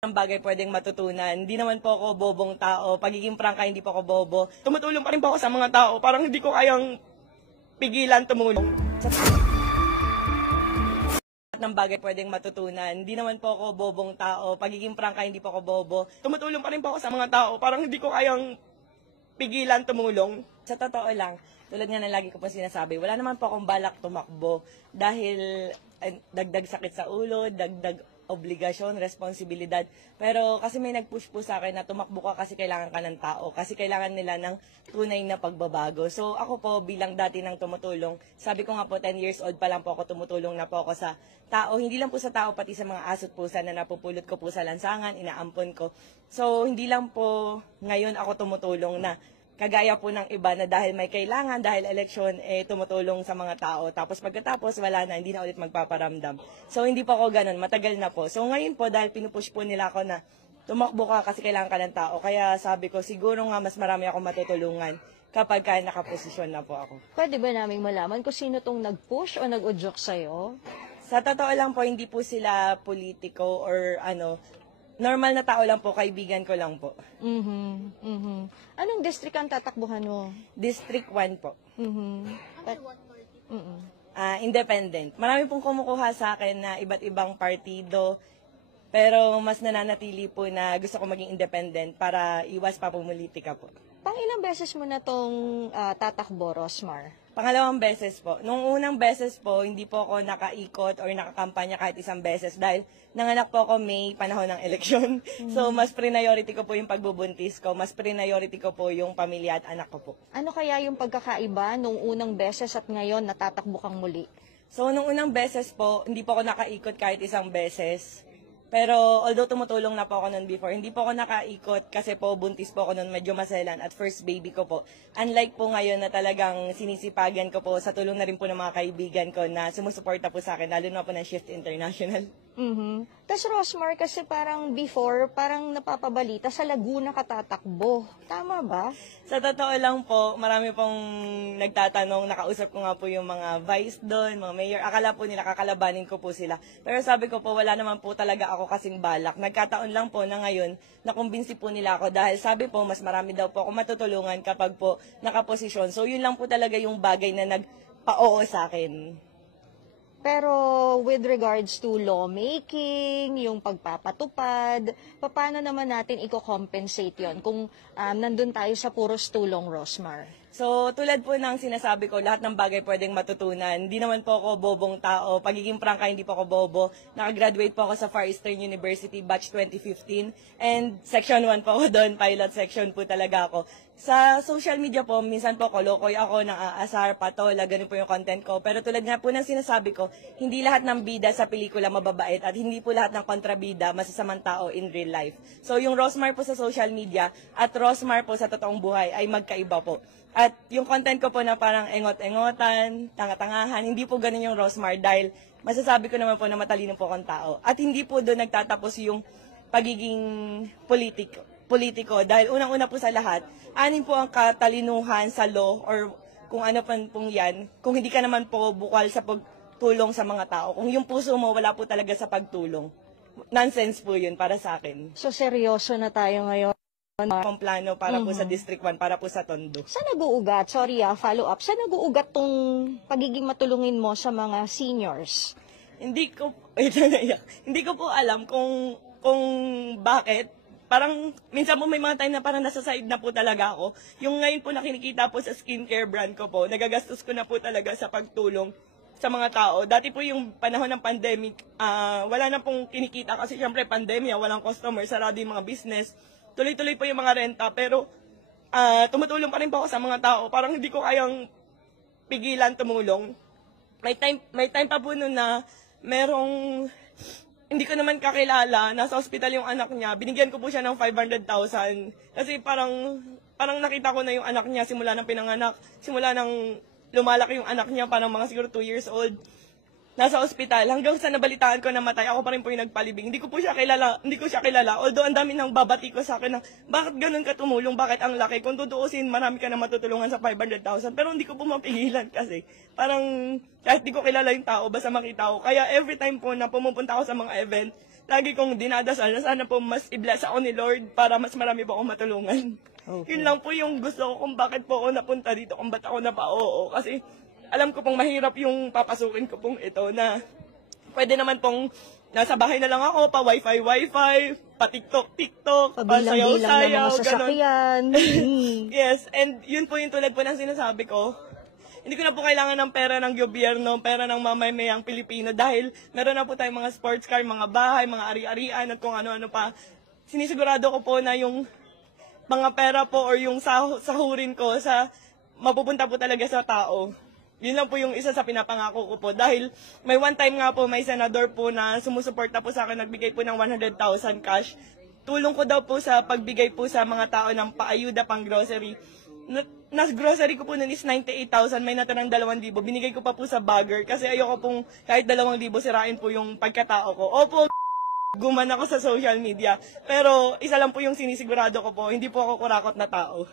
Ang bagay pwedeng matutunan. Hindi naman po ako bobong tao. Pagiging prangka, hindi po ako bobo. Tumutulong pa rin po ako sa mga tao. Parang hindi ko kayang pigilan tumulong. Ng bagay pwedeng matutunan. Hindi naman po ako bobong tao. Pagiging prangka, hindi po ako bobo. Tumutulong pa rin po ako sa mga tao. Parang hindi ko kayang pigilan tumulong. Sa totoo lang, tulad nga na lagi ko po sinasabi, wala naman po akong balak tumakbo dahil dagdag sakit sa ulo, dagdag obligasyon, responsibilidad. Pero kasi may nag-push po sa akin na tumakbo ka kasi kailangan ka ng tao, kasi kailangan nila ng tunay na pagbabago. So ako po bilang dati nang tumutulong, sabi ko nga po 10 years old pa lang po ako, tumutulong na po ako sa tao, hindi lang po sa tao, pati sa mga aso't pusa na napupulot ko po sa lansangan, inaampon ko. So hindi lang po ngayon ako tumutulong na kagaya po ng iba na dahil may kailangan, dahil eleksyon, tumutulong sa mga tao. Tapos pagkatapos, wala na, hindi na ulit magpaparamdam. So, hindi po ako ganun, matagal na po. So, ngayon po, dahil pinupush po nila ako na tumakbo ka kasi kailangan ka ng tao. Kaya sabi ko, siguro nga mas marami akong matutulungan kapag nakaposisyon na po ako. Pwede ba naming malaman kung sino tong nag-push o nag-udyok sa'yo? Sa totoo lang po, hindi po sila politiko or normal na tao lang po, kaibigan ko lang po. Anong district ang tatakbuhan mo? District 1 po. Mm-hmm. Independent. Marami pong kumukuha sa akin na iba't ibang partido, pero mas nananatili po na gusto ko maging independent para iwas pa pumulitika po. Pang ilang beses mo na tong tatakbo, Rosmar? Pangalawang beses po. Nung unang beses po, hindi po ako nakaikot or nakakampanya kahit isang beses dahil nanganak po ako May, panahon ng eleksyon. So, mas priority ko po yung pagbubuntis ko, mas priority ko po yung pamilya at anak ko po. Ano kaya yung pagkakaiba nung unang beses at ngayon natatakbo kang muli? So, nung unang beses po, hindi po ako nakaikot kahit isang beses. Pero although tumutulong na po ako noon before, hindi po ako nakaikot kasi po buntis po ako noon, medyo maselan at first baby ko po. Unlike po ngayon na talagang sinisipagan ko po sa tulong na rin po ng mga kaibigan ko na sumusuporta po sa akin, lalo na po ng Shift International. Tapos Rosmar, kasi parang before, parang napapabalita sa Laguna ka tatakbo. Tama ba? Sa totoo lang po, marami pong nagtatanong, nakausap ko nga po yung mga vice doon, mga mayor. Akala po nila kakalabanin ko po sila. Pero sabi ko po, wala naman po talaga ako kasing balak. Nagkataon lang po na ngayon, nakumbinsi po nila ako dahil sabi po, mas marami daw po ako matutulungan kapag po nakaposisyon. So yun lang po talaga yung bagay na nagpa-oo sa akin. Pero with regards to lawmaking, yung pagpapatupad, paano naman natin i-compensate yon kung nandun tayo sa puros tulong, Rosmar? So, tulad po ng sinasabi ko, lahat ng bagay pwedeng matutunan. Hindi naman po ako bobong tao. Pagiging prangka, hindi po ako bobo. Nakagraduate po ako sa Far Eastern University, batch 2015. And section 1 po ako doon, pilot section po talaga ako. Sa social media po, minsan po kolokoy ako, nang-aasar, patola, ganun po yung content ko. Pero tulad nga po ng sinasabi ko, hindi lahat ng bida sa pelikula mababait at hindi po lahat ng kontrabida masasamang tao in real life. So, yung Rosmar po sa social media at Rosmar po sa totoong buhay ay magkaiba po. At yung content ko po na parang engot-engotan, tanga-tangahan, hindi po ganun yung Rosmar dahil masasabi ko naman po na matalino po akong tao. At hindi po doon nagtatapos yung pagiging politiko dahil unang-una po sa lahat, anin po ang katalinuhan sa law or kung ano pong yan, kung hindi ka naman po bukal sa pagtulong sa mga tao. Kung yung puso mo wala po talaga sa pagtulong, nonsense po yun para sa akin. So seryoso na tayo ngayon. Akong plano para po sa District 1, para po sa Tondo. Saan nag-uugat? Sorry follow up. Saan nag-uugat tong pagiging matulungin mo sa mga seniors? Hindi ko po alam kung bakit. Parang minsan po may mga time na parang nasa side na po talaga ako. Yung ngayon po nakinikita po sa skincare brand ko po, nagagastos ko na po talaga sa pagtulong sa mga tao. Dati po yung panahon ng pandemic, wala na pong kinikita kasi syempre pandemya, walang customer, sarado yung mga business. Tuloy-tuloy po yung mga renta, pero tumutulong pa rin po ako sa mga tao. Parang hindi ko kayang pigilan tumulong. May time pa po noon na merong hindi ko naman kakilala, nasa ospital yung anak niya, binigyan ko po siya ng 500,000. Kasi parang nakita ko na yung anak niya simula ng pinanganak, simula ng lumalaki yung anak niya, parang mga siguro 2 years old. Nasa ospital, hanggang sa nabalitaan ko na matay, ako pa rin po yung nagpalibing. Hindi ko siya kilala. Although ang dami nang babati ko sa akin na, bakit ganun ka tumulong, bakit ang laki? Kung tutuusin, marami ka na matutulungan sa 500,000. Pero hindi ko po mapigilan kasi, parang kahit di ko kilala yung tao, basta makita ko. Kaya every time po na pumupunta ako sa mga event, lagi kong dinadasal na sana po mas i-bless ako ni Lord para mas marami po akong matulungan. Okay. Yun lang po yung gusto ko kung bakit po ako napunta dito, kung ba't ako napa-oo. Kasi alam ko pong mahirap yung papasukin ko pong ito na pwede naman pong nasa bahay na lang ako, pa wifi, pa TikTok, pa Pabilang-bilang ng sayaw-sayaw, mga ganon. sasakyan. Yes, and yun po yung tulad po ng sinasabi ko. Hindi ko na po kailangan ng pera ng gobyerno, pera ng mamamayang Pilipino dahil meron na po tayong mga sports car, mga bahay, mga ari-arian at kung ano-ano pa. Sinisigurado ko po na yung mga pera po or yung sahurin ko sa mapupunta po talaga sa tao. Yun lang po yung isa sa pinapangako ko po. Dahil may one time nga po, may senador po na sumusuporta po sa akin, nagbigay po ng 100,000 cash. Tulong ko daw po sa pagbigay po sa mga tao ng paayuda pang grocery. Nas grocery ko po nun is 98,000, may natirang 2,000. Binigay ko pa po sa bagger kasi ayoko pong kahit 2,000 sirain po yung pagkatao ko. Opo, guman ako sa social media. Pero isa lang po yung sinisigurado ko po, hindi po ako kurakot na tao.